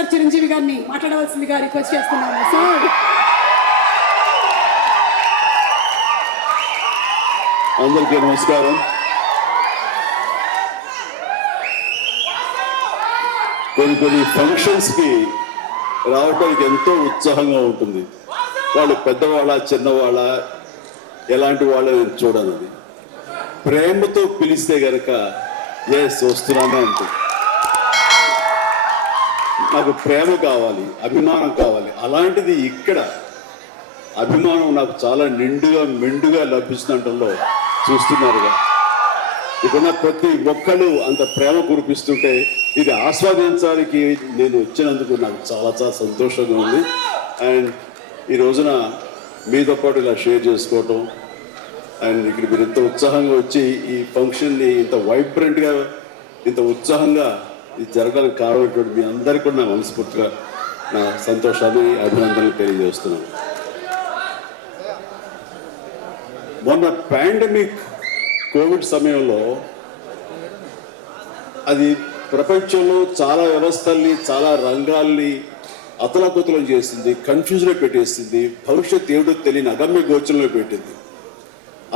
Star Chiranjeevi గారిని మాట్లాడవలసిందిగా request చేస్తున్నాను సార్. అందరికీ నమస్కారం. కొన్ని ఫంక్షన్స్కి రావడానికి ఎంతో ఉత్సాహంగా ఉంటుంది. వాళ్ళు పెద్దవాళ్ళ చిన్నవాళ్ళ ఎలాంటి వాళ్ళని చూడనది. ప్రేమతో పిలిస్తే కనుక వస్తున్నానే ఉంటుంది. నాకు ప్రేమ కావాలి, అభిమానం కావాలి. అలాంటిది ఇక్కడ అభిమానం నాకు చాలా నిండుగా మెండుగా లభిస్తుండటంలో చూస్తున్నారుగా. ఇక్కడ ప్రతి ఒక్కళ్ళు అంత ప్రేమ కురిపిస్తుంటే ఇది ఆస్వాదించడానికి నేను వచ్చినందుకు నాకు చాలా చాలా సంతోషంగా ఉంది. అండ్ ఈ రోజున మీతో పాటు ఇలా షేర్ చేసుకోవటం అండ్ ఇక్కడ మీరు ఇంత ఉత్సాహంగా వచ్చి ఈ ఫంక్షన్ని ఇంత వైబ్రెంట్గా ఇంత ఉత్సాహంగా ఇది జరగాలని కావాలన్నటువంటి మీ అందరికీ కూడా నా మనస్ఫూర్తిగా నా సంతోషాన్ని అభినందనలు తెలియజేస్తున్నాను. మొన్న పాండమిక్ కోవిడ్ సమయంలో అది ప్రపంచంలో చాలా వ్యవస్థల్ని చాలా రంగాల్ని అతలాకుతలం చేసింది, కన్ఫ్యూజన్లో పెట్టేసింది, భవిష్యత్ ఏమిటో తెలియని అగమ్య గోచరంలో పెట్టింది.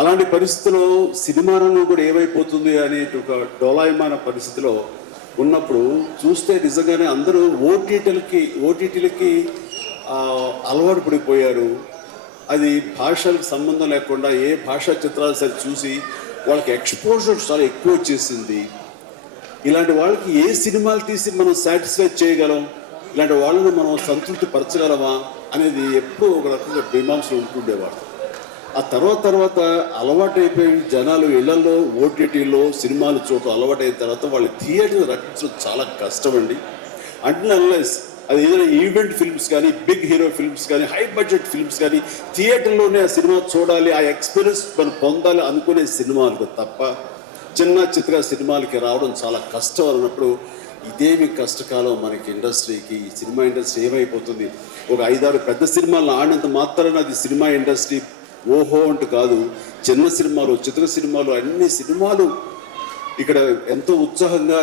అలాంటి పరిస్థితిలో సినిమా రంగం కూడా ఏమైపోతుంది అనే ఒక డోలాయమాన పరిస్థితిలో ఉన్నప్పుడు చూస్తే నిజంగానే అందరూ ఓటీటీలకి అలవాటు పడిపోయారు. అది భాషలకు సంబంధం లేకుండా ఏ భాషా చిత్రాలు సరి చూసి వాళ్ళకి ఎక్స్పోజర్ చాలా ఎక్కువ వచ్చేసింది. ఇలాంటి వాళ్ళకి ఏ సినిమాలు తీసి మనం సాటిస్ఫై చేయగలం, ఇలాంటి వాళ్ళని మనం సంతృప్తి పరచగలమా అనేది ఎప్పుడూ ఒక రకంగా మీమాంసలు ఉంటుండేవాడు. ఆ తర్వాత అలవాటైపోయి జనాలు ఇళ్లలో ఓటీటీలో సినిమాలు చూడటం అలవాటైన తర్వాత వాళ్ళు థియేటర్ని రక్షించడం చాలా కష్టం అండి. అన్లెస్ అది ఏదైనా ఈవెంట్ ఫిల్మ్స్ కానీ, బిగ్ హీరో ఫిల్మ్స్ కానీ, హై బడ్జెట్ ఫిల్మ్స్ కానీ థియేటర్లోనే ఆ సినిమా చూడాలి, ఆ ఎక్స్పీరియన్స్ మనం పొందాలి అనుకునే సినిమాలకు తప్ప చిన్న చిత్ర సినిమాలకి రావడం చాలా కష్టం అన్నప్పుడు ఇదేమి కష్టకాలం మనకి ఇండస్ట్రీకి. ఈ సినిమా ఇండస్ట్రీ ఏమైపోతుంది? ఒక 5-6 పెద్ద సినిమాలను ఆడినంత మాత్రాన అది సినిమా ఇండస్ట్రీ ఓహో అంటూ కాదు. చిన్న సినిమాలు, చిత్ర సినిమాలు, అన్ని సినిమాలు ఇక్కడ ఎంతో ఉత్సాహంగా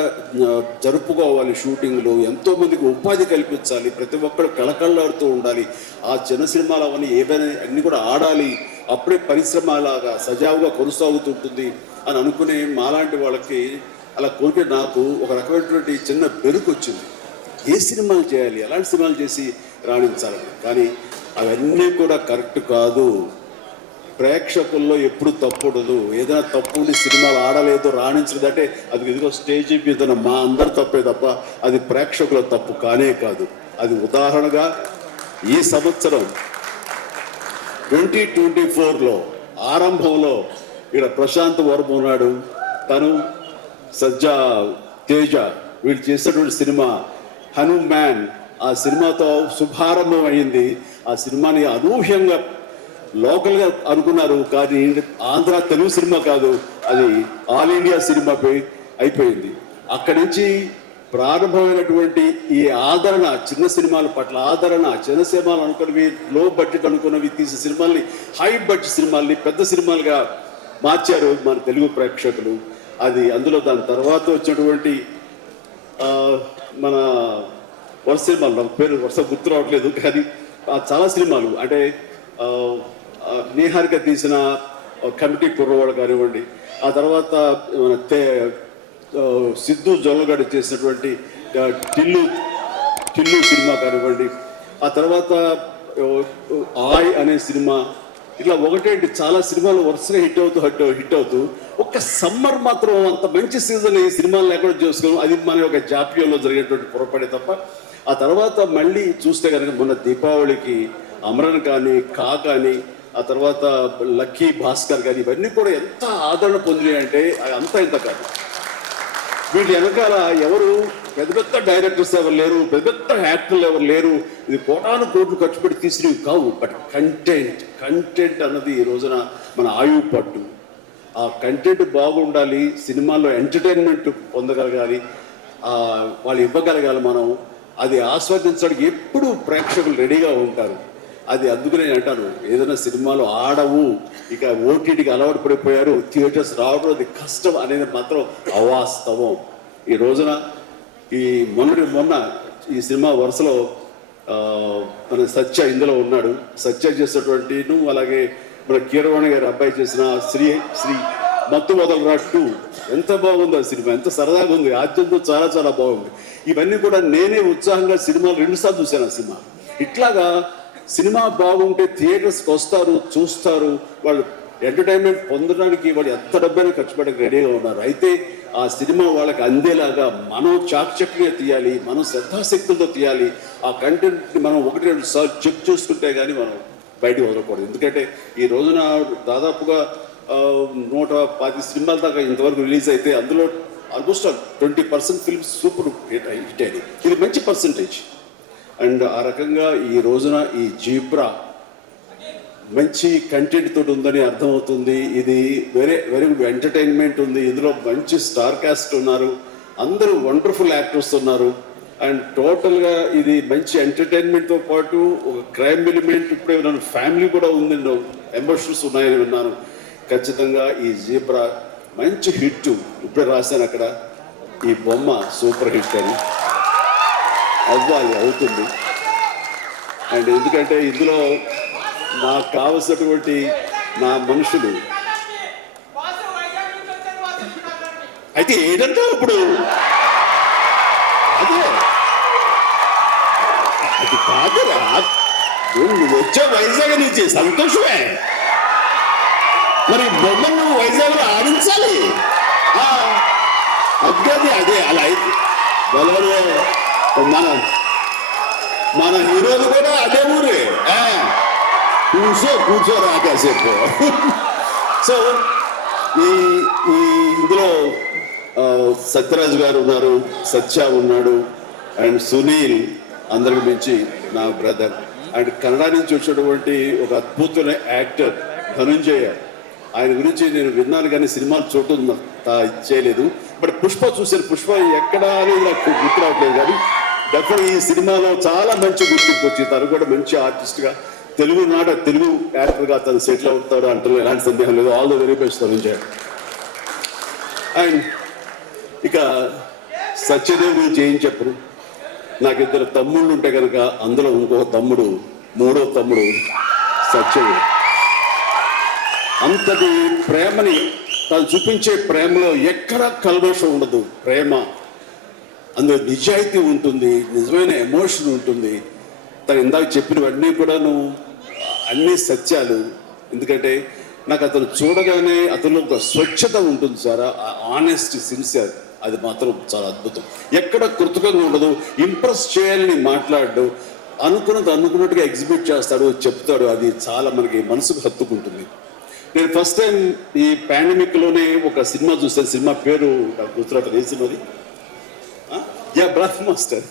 జరుపుకోవాలి. షూటింగ్లు ఎంతోమందికి ఉపాధి కల్పించాలి, ప్రతి ఒక్కరు కళకళలాడుతూ ఉండాలి. ఆ చిన్న సినిమాలు అవన్నీ ఏవైనా అన్నీ కూడా ఆడాలి, అప్పుడే పరిశ్రమ అలాగా సజావుగా కొనసాగుతుంటుంది అని అనుకునే మాలాంటి వాళ్ళకి అలా కోరిక నాకు ఒక రకమైనటువంటి చిన్న బెరుకు వచ్చింది. ఏ సినిమాలు చేయాలి, ఎలాంటి సినిమాలు చేసి రాణించాలని. కానీ అవన్నీ కూడా కరెక్ట్ కాదు. ప్రేక్షకుల్లో ఎప్పుడు తప్పు ఉండదు. ఏదైనా తప్పు ఉండి సినిమాలు ఆడలేదు, రాణించలేదంటే అది ఇదిగో స్టేజ్ మీద మా అందరు తప్పే తప్ప అది ప్రేక్షకుల తప్పు కానే కాదు. అది ఉదాహరణగా ఈ సంవత్సరం 2024లో ఆరంభంలో ఇక్కడ ప్రశాంత్ వర్మ ఉన్నాడు, తను సజ్జా తేజ వీళ్ళు చేసినటువంటి సినిమా హనుమాన్, ఆ సినిమాతో శుభారంభం అయింది. ఆ సినిమాని అనూహ్యంగా లోకల్గా అనుకున్నారు, కానీ ఆంధ్ర తెలుగు సినిమా కాదు, అది ఆల్ ఇండియా సినిమా అయిపోయింది. అక్కడి నుంచి ప్రారంభమైనటువంటి ఈ ఆదరణ, చిన్న సినిమాల పట్ల ఆదరణ, చిన్న సినిమాలు అనుకున్నవి, లో బడ్జెట్ అనుకున్నవి తీసే సినిమాల్ని హై బడ్జెట్ సినిమాల్ని పెద్ద సినిమాలుగా మార్చారు మన తెలుగు ప్రేక్షకులు. అది అందులో దాని తర్వాత వచ్చినటువంటి మన వరుస సినిమాలు, నాకు పేరు వరుస గుర్తు రావట్లేదు, కానీ చాలా సినిమాలు అంటే నీహారిక తీసిన కమిటీ కుర్రవాడు కానివ్వండి, ఆ తర్వాత మన సిద్ధు జొల్లగడ్డ చేసినటువంటి టిల్లు సినిమా కానివ్వండి, ఆ తర్వాత ఆయ్ అనే సినిమా, ఇట్లా ఒకటేంటి చాలా సినిమాలు వరుసగా హిట్ అవుతూ ఒక్క సమ్మర్ మాత్రం అంత మంచి సీజన్ ఈ సినిమాలు లేకుండా చేసుకోవడం అది మన యొక్క జాప్యంలో జరిగేటువంటి పొరపడే తప్ప. ఆ తర్వాత మళ్ళీ చూస్తే కనుక మొన్న దీపావళికి అమరన్ కానీ, కానీ, ఆ తర్వాత లక్కీ భాస్కర్ కానీ ఇవన్నీ కూడా ఎంత ఆదరణ పొందినాయంటే అంతా ఇంత కాదు. వీటి వెనకాల ఎవరు పెద్ద పెద్ద డైరెక్టర్స్ ఎవరు లేరు, పెద్ద పెద్ద యాక్టర్లు ఎవరు లేరు. ఇది కోటాను కోట్లు ఖర్చు పెట్టి తీసినవి కావు. బట్ కంటెంట్ అన్నది ఈ రోజున మన ఆయువు పట్టు. ఆ కంటెంట్ బాగుండాలి, సినిమాల్లో ఎంటర్టైన్మెంట్ పొందగలగాలి, వాళ్ళు ఇవ్వగలగాలి. మనం అది ఆస్వాదించడానికి ఎప్పుడు ప్రేక్షకులు రెడీగా ఉంటారు. అది అందుకనే అంటాను, ఏదైనా సినిమాలు ఆడవు, ఇక ఓటీటీకి అలవాటు పడిపోయారు, థియేటర్స్ రావడం అది కష్టం అనేది మాత్రం అవాస్తవం. ఈ రోజున ఈ మొన్న ఈ సినిమా వరుసలో మన సత్య ఇందులో ఉన్నాడు. సత్య చేసినటువంటి అలాగే మన కీరవాణి గారి అబ్బాయి చేసిన శ్రీ మత్తు వదలరా 2 ఎంత బాగుంది ఆ సినిమా, ఎంత సరదాగా ఉంది, ఆద్యంతో చాలా చాలా బాగుంది. ఇవన్నీ కూడా నేనే ఉత్సాహంగా సినిమాలు 2 సార్లు చూశాను ఆ సినిమా. ఇట్లాగా సినిమా బాగుంటే థియేటర్స్కి వస్తారు, చూస్తారు, వాళ్ళు ఎంటర్టైన్మెంట్ పొందడానికి వాళ్ళు ఎంత డబ్బైనా ఖర్చు పెట్టడానికి రెడీగా ఉన్నారు. అయితే ఆ సినిమా వాళ్ళకి అందేలాగా మనం చాకచక్యంగా తీయాలి, మనం శ్రద్ధాశక్తులతో తీయాలి. ఆ కంటెంట్ని మనం 1-2 సార్లు చెక్ చేసుకుంటే కానీ మనం బయటకు వదలకూడదు. ఎందుకంటే ఈ రోజున దాదాపుగా 110 సినిమాల దాకా ఇంతవరకు రిలీజ్ అయితే అందులో ఆల్మోస్ట్ 20% ఫిల్మ్స్ సూపర్ హిట్ అయ్యాయి. ఇది మంచి పర్సంటేజ్. అండ్ ఆ రకంగా ఈ రోజున ఈ జీబ్రా మంచి కంటెంట్ తోటి ఉందని అర్థమవుతుంది. ఇది వెరీ గుడ్ ఎంటర్టైన్మెంట్ ఉంది. ఇందులో మంచి స్టార్ కాస్ట్ ఉన్నారు, అందరూ వండర్ఫుల్ యాక్టర్స్ ఉన్నారు. అండ్ టోటల్గా ఇది మంచి ఎంటర్టైన్మెంట్తో పాటు ఒక క్రైమ్ ఎలిమెంట్, ఇప్పుడే విన్నాను ఫ్యామిలీ కూడా ఉందండి, ఎమోషన్స్ ఉన్నాయని విన్నాను. ఖచ్చితంగా ఈ జీబ్రా మంచి హిట్. ఇప్పుడే రాశాను అక్కడ, ఈ బొమ్మ సూపర్ హిట్ అని అవుతుంది. అండ్ ఎందుకంటే ఇందులో నాకు కావలసినటువంటి నా మనుషులు అయితే ఏంటంటే ఇప్పుడు అదే అది కాదురా, నువ్వు వచ్చే వైజాగ్ నుంచి సంతోషమే, మరి బొమ్మను నువ్వు వైజాగ్లో ఆడించాలి. అదే అలా అయితే మన హీరోలు కూడా అదే ఊరే. కూర్చోరా కాసేపు. సో ఇందులో సత్యరాజు గారు ఉన్నారు, సత్య ఉన్నాడు, అండ్ సునీల్, అందరికి మించి నా బ్రదర్. అండ్ కన్నడ నుంచి వచ్చినటువంటి ఒక అద్భుతమైన యాక్టర్ ధనుంజయ. ఆయన గురించి నేను విన్నాను కానీ సినిమాలు చూడటం చేయలేదు. బట్ పుష్ప చూశాను. పుష్ప ఎక్కడ అనేది నాకు గుర్తు రావట్లేదు కానీ డెఫినెట్ ఈ సినిమాలో చాలా మంచి గుర్తింపు వచ్చి తను కూడా మంచి ఆర్టిస్ట్గా తెలుగు యాక్టర్గా తను సెటిల్ అవుతాడు అంటారు, ఎలాంటి సందేహం లేదు. All the very best Dhananjaya. And ఇక సత్యదేవ్ గురించి ఏం చెప్పరు. నాకు 2 తమ్ముళ్ళు ఉంటే కనుక అందులో ఇంకొక తమ్ముడు, 3వ తమ్ముడు సత్యదేవ్. అంతటి ప్రేమని తను చూపించే ప్రేమలో ఎక్కడ కల్మషం ఉండదు. ప్రేమ అందులో నిజాయితీ ఉంటుంది, నిజమైన ఎమోషన్ ఉంటుంది. తను ఇందాక చెప్పినవన్నీ కూడాను అన్ని సత్యాలు. ఎందుకంటే నాకు అతను చూడగానే అతను ఒక స్వచ్ఛత ఉంటుంది సార్, ఆనెస్ట్, సిన్సియర్. అది మాత్రం చాలా అద్భుతం. ఎక్కడ కృతజ్ఞంగా ఉండదు, ఇంప్రెస్ చేయాలని మాట్లాడు, అనుకున్నట్టుగా ఎగ్జిబిట్ చేస్తాడు, చెప్తాడు. అది చాలా మనకి మనసుకు హత్తుకుంటుంది. నేను ఫస్ట్ టైం ఈ పాండమిక్లోనే ఒక సినిమా చూస్తాను. సినిమా పేరు నాకు గుర్తురావట్లేదు. ఏ సినిమాది? Bluff master.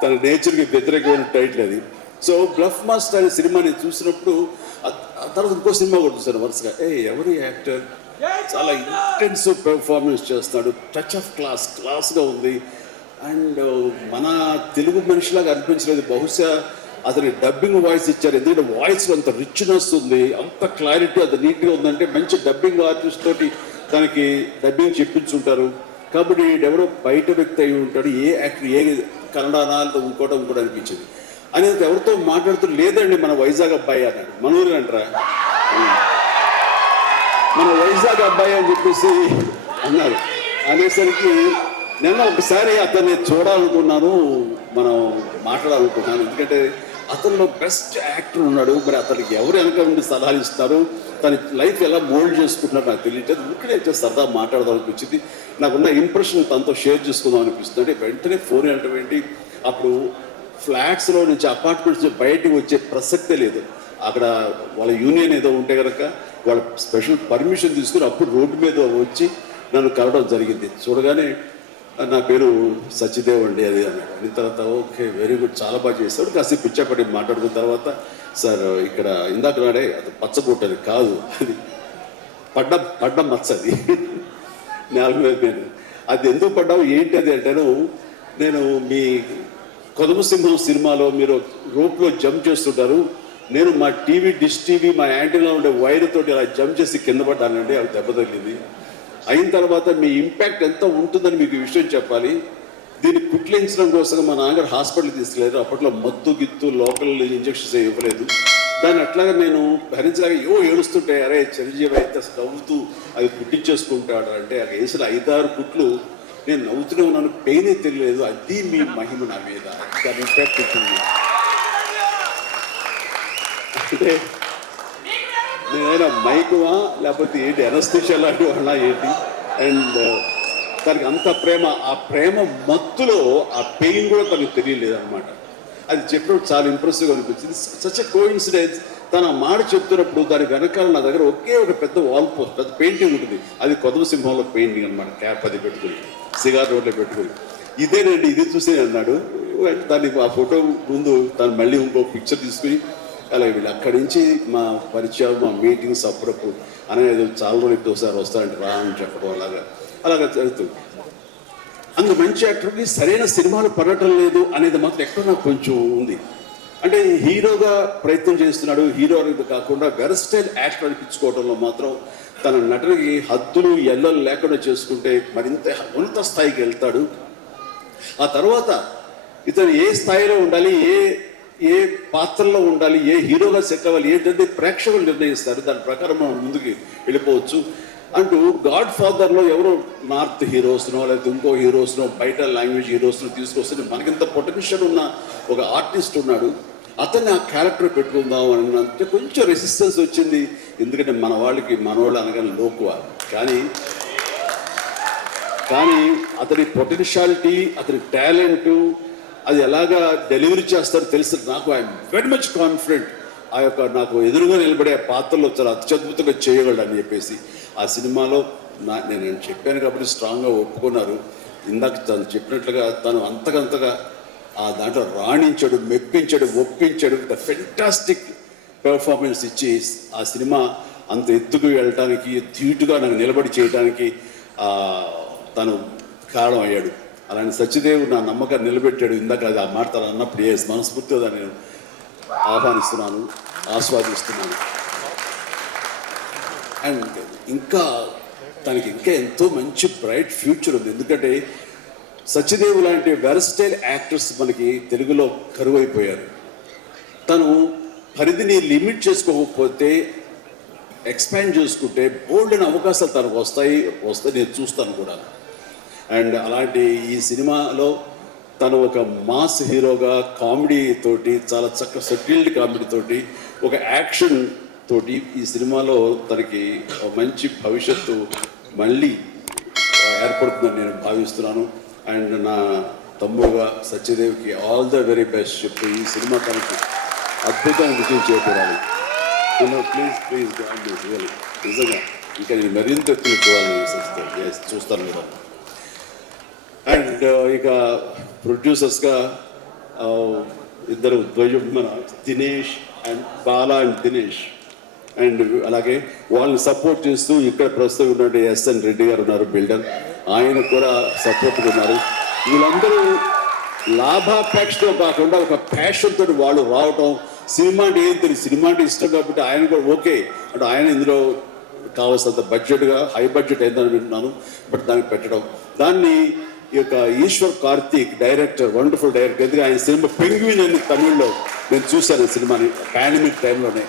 తన నేచర్కి వ్యతిరేకమైన టైటిల్ అది. సో బ్లఫ్ మాస్టర్ అనే సినిమా నేను చూసినప్పుడు తర్వాత ఇంకో సినిమా కూడా చూసాను వరుసగా. ఎవరి యాక్టర్ చాలా ఇంటెన్సివ్ పెర్ఫార్మెన్స్ చేస్తున్నాడు, టచ్ ఆఫ్ క్లాస్గా ఉంది. అండ్ మన తెలుగు మనిషిలాగా అనిపించలేదు. బహుశా అతని డబ్బింగ్ వాయిస్ ఇచ్చారు, ఎందుకంటే వాయిస్లో అంత రిచ్నెస్ ఉంది, అంత క్లారిటీ, అంత నీట్గా ఉందంటే మంచి డబ్బింగ్ ఆర్టిస్ట్ తోటి తనకి డబ్బింగ్ చెప్పించుంటారు. కాబట్టి ఎవరో బయట వ్యక్తి అయి ఉంటాడు. ఏ యాక్టర్, ఏ కన్నడనా ఇంకోటి అనిపించింది. అనేది ఎవరితో మాట్లాడుతూ లేదండి మన వైజాగ్ అబ్బాయి అన్నాడు. మన ఊరు అంటారా, మన వైజాగ్ అబ్బాయి అని చెప్పేసి అన్నారు. అనేసరికి నేను ఒకసారి అతన్ని చూడాలనుకున్నాను, మనం మాట్లాడాలనుకున్నాను. ఎందుకంటే అతనిలో బెస్ట్ యాక్టర్ ఉన్నాడు. మరి అతనికి ఎవరు వెనక ఉండి సలహాలు ఇస్తారు, తన లైఫ్ ఎలా మోల్డ్ చేసుకుంటున్నారో నాకు తెలియట్లేదు. ఇక్కడే సరదా మాట్లాడదాం అనిపించింది. నాకున్న ఇంప్రెషన్ తనతో షేర్ చేసుకుందాం అనిపిస్తుంది. అంటే వెంటనే ఫోన్ అనటం ఏంటి, అప్పుడు ఫ్లాట్స్లో నుంచి అపార్ట్మెంట్స్ బయటకు వచ్చే ప్రసక్తే లేదు. అక్కడ వాళ్ళ యూనియన్ ఏదో ఉంటే కనుక వాళ్ళ స్పెషల్ పర్మిషన్ తీసుకుని అప్పుడు రోడ్డు మీద వచ్చి నన్ను కలవడం జరిగింది. చూడగానే నా పేరు సత్యదేవ్ అండి అది అన్నాడు. అని తర్వాత ఓకే వెరీ గుడ్, చాలా బాగా చేస్తాడు. కాసేపు పిచ్చాపడి మాట్లాడుకున్న తర్వాత సార్ ఇక్కడ ఇందాక నాడే అది పచ్చబొట్టది కాదు, అది పడ్డ మచ్చ, అది నేల మీద నేను అది ఎందుకు పడ్డావు ఏంటి అది అంటాను. నేను మీ కొదమసింహం సినిమాలో మీరు రోప్లో జంప్ చేస్తుంటారు, నేను మా డిష్ టీవీ మా యాంటీలో ఉండే వైర్ తోటి అలా జంప్ చేసి కింద పడ్డానండి, అది దెబ్బ తగిలింది. అయిన తర్వాత మీ ఇంపాక్ట్ ఎంత ఉంటుందని మీకు విషయం చెప్పాలి. దీన్ని కుట్లించడం కోసం మా నాన్నగారు హాస్పిటల్కి తీసుకెళ్ళారు. అప్పట్లో మత్తు గిత్తు లోకల్ ఇంజక్షన్స్ ఇవ్వలేదు. దాన్ని అట్లాగా నేను భరించలాగా ఏడుస్తుంటే, అరే చిరంజీవి అయితే నవ్వుతూ అది కుట్టించేసుకుంటాడు అంటే అది వేసిన 5-6 కుట్లు నేను నవ్వుతూనే ఉన్నాను, పెయినే తెలియలేదు. అది మీ మహిమ నా మీద, దాని ఇంపాక్ట్ ఉంటుంది. అంటే నేనైనా మైకువా లేకపోతే ఏంటి అనస్థిషియా లాంటి వాళ్ళ ఏంటి, అండ్ తనకి అంత ప్రేమ, ఆ ప్రేమ మత్తులో ఆ పెయిన్ కూడా తనకు తెలియలేదు అనమాట. అది చెప్పినప్పుడు చాలా ఇంప్రెసివ్గా అనిపించింది. Such a coincidence. తను ఆ మాట చెప్తున్నప్పుడు దాని వెనకాల నా దగ్గర ఒకే ఒక పెద్ద వాల్ పోస్ట్, పెద్ద పెయింటింగ్ ఉంటుంది. అది కొదమ సింహంలో పెయింటింగ్ అనమాట. క్యాప్ అది పెట్టుకుని, సిగార్ రోడ్లో పెట్టుకుని, ఇదేనండి ఇది చూసే అన్నాడు. దాన్ని ఆ ఫోటో ముందు తను మళ్ళీ ఇంకో పిక్చర్ తీసుకుని అలాగే వీళ్ళు అక్కడి నుంచి మా పరిచయాలు, మా మీటింగ్స్ అప్పుడప్పుడు అనేది చాలా రోజులు ఒకసారి వస్తారంటే రా అని చెప్పడం అలాగా జరుగుతుంది. అందుకు మంచి యాక్టర్కి సరైన సినిమాలు పడటం లేదు అనేది మాత్రం ఎక్కడ నాకు కొంచెం ఉంది. అంటే హీరోగా ప్రయత్నం చేస్తున్నాడు, హీరో అనేది కాకుండా వెరస్టైల్ యాక్టర్ అనిపించుకోవడంలో మాత్రం తన నటనకి హద్దులు ఎల్లలు లేకుండా చేసుకుంటే మరింత ఉన్నత స్థాయికి వెళ్తాడు. ఆ తర్వాత ఇతను ఏ స్థాయిలో ఉండాలి, ఏ పాత్రలో ఉండాలి, ఏ హీరోగా సెట్ అవ్వాలి ఏంటంటే ప్రేక్షకులు నిర్ణయిస్తారు. దాని ప్రకారం మనం ముందుకు వెళ్ళిపోవచ్చు అంటూ గాడ్ ఫాదర్లో ఎవరో నార్త్ హీరోస్నో లేకపోతే ఇంకో హీరోస్నో బయట లాంగ్వేజ్ హీరోస్నో తీసుకొస్తే మనకింత పొటెన్షియల్ ఉన్న ఒక ఆర్టిస్ట్ ఉన్నాడు, అతన్ని ఆ క్యారెక్టర్ పెట్టుకుందాం అని అంటే కొంచెం రెసిస్టెన్స్ వచ్చింది. ఎందుకంటే మన వాళ్ళు అనగానే లోకువ, కానీ అతని పొటెన్షియాలిటీ, అతని టాలెంటు అది ఎలాగా డెలివరీ చేస్తారో తెలుసు నాకు. ఐఎమ్ వెరీ మచ్ కాన్ఫిడెంట్ ఆ యొక్క నాకు ఎదురుగా నిలబడే పాత్రలో చాలా అత్యద్భుతంగా చేయగలడు అని చెప్పేసి ఆ సినిమాలో నేను చెప్పాను కాబట్టి స్ట్రాంగ్గా ఒప్పుకున్నారు. ఇందాక తను చెప్పినట్లుగా తను అంతకంతగా ఆ దాంట్లో రాణించాడు, మెప్పించాడు, ఒప్పించాడు. ద ఫెంటాస్టిక్ పెర్ఫార్మెన్స్ ఇచ్చి ఆ సినిమా అంత ఎత్తుకు వెళ్ళటానికి, ధీటుగా నాకు నిలబడి చేయడానికి తను కారణం అయ్యాడు. అలాంటి సత్యదేవ్ నా నమ్మకాన్ని నిలబెట్టాడు. ఇందాక అది ఆ మాట తను అన్నప్పుడు మనస్ఫూర్తిగా దాన్ని నేను ఆహ్వానిస్తున్నాను, ఆస్వాదిస్తున్నాను. అండ్ తనకి ఇంకా ఎంతో మంచి బ్రైట్ ఫ్యూచర్ ఉంది. ఎందుకంటే సత్యదేవ్ లాంటి వెరస్టైల్ యాక్టర్స్ మనకి తెలుగులో కరువైపోయారు. తను పరిధిని లిమిట్ చేసుకోకపోతే, ఎక్స్పాండ్ చేసుకుంటే బోల్డ్ అనే అవకాశాలు తనకు వస్తాయి నేను చూస్తాను కూడా. అండ్ అలాంటి ఈ సినిమాలో తను ఒక మాస్ హీరోగా కామెడీ తోటి, చాలా చక్కగా సెటిల్డ్ కామెడీ తోటి, ఒక యాక్షన్ తోటి ఈ సినిమాలో తనకి మంచి భవిష్యత్తు మళ్ళీ ఏర్పడుతుందని నేను భావిస్తున్నాను. అండ్ నా తమ్ముడుగా సత్యదేవ్కి ఆల్ ద వెరీ బెస్ట్ చెప్పి ఈ సినిమా తనకి అద్భుతంగా విజయం చేకూరాలి. ప్లీజ్ నిజంగా ఇంకా నేను మరింత ఎత్తున చూడాలని చూస్తాను కదా. అండ్ ఇక ప్రొడ్యూసర్స్గా ఇద్దరు ద్వయం, మన Dinesh and Bala and Dinesh, and అలాగే వాళ్ళని సపోర్ట్ చేస్తూ ఇక్కడ ప్రస్తుతం ఉన్నటువంటి ఎస్ఎన్ రెడ్డి గారు ఉన్నారు, బిల్డర్, ఆయన కూడా సపోర్ట్గా ఉన్నారు. వీళ్ళందరూ లాభాపేక్షతో కాకుండా ఒక ప్యాషన్ తోటి వాళ్ళు రావటం. సినిమా అంటే ఏం తెలియదు, సినిమా అంటే ఇష్టం కాబట్టి ఆయన కూడా ఓకే అంటే ఆయన ఇందులో కావాల్సినంత బడ్జెట్గా హై బడ్జెట్ అయిందని వింటున్నాను. బట్ దానికి పెట్టడం, దాన్ని ఈ యొక్క Eshwar Karthik director, wonderful director. ఎందుకంటే ఆయన సినిమా పెంగ్విన్ అని తమిళ్లో నేను చూశాను సినిమాని పాండమిక్ టైంలోనే.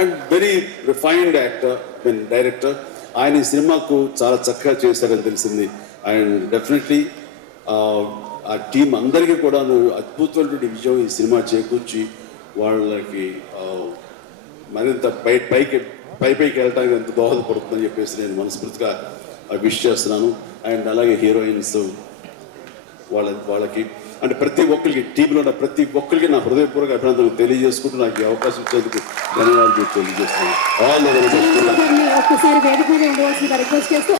And very refined actor mean director. ఆయన ఈ సినిమాకు చాలా చక్కగా చేశారని తెలిసింది. అండ్ డెఫినెట్లీ ఆ టీం అందరికీ కూడా అద్భుతమైనటువంటి విజయం ఈ సినిమా చేకూర్చి వాళ్ళకి మరింత పైకి వెళ్ళడానికి ఎంత దోహదపడుతుందని చెప్పేసి నేను మనస్ఫూర్తిగా విష్ చేస్తున్నాను. అండ్ అలాగే హీరోయిన్స్ వాళ్ళకి అంటే ప్రతి ఒక్కరికి, టీంలో ఉన్న ప్రతి ఒక్కరికి నా హృదయపూర్వక అభినందనలు తెలియజేసుకుంటూ నాకు ఈ అవకాశం ఇచ్చేందుకు ధన్యవాదాలు తెలియజేస్తున్నాను. ఒక్కసారి వేదిక మీద ఉండవలసిందిగా రిక్వెస్ట్ చేస్తూ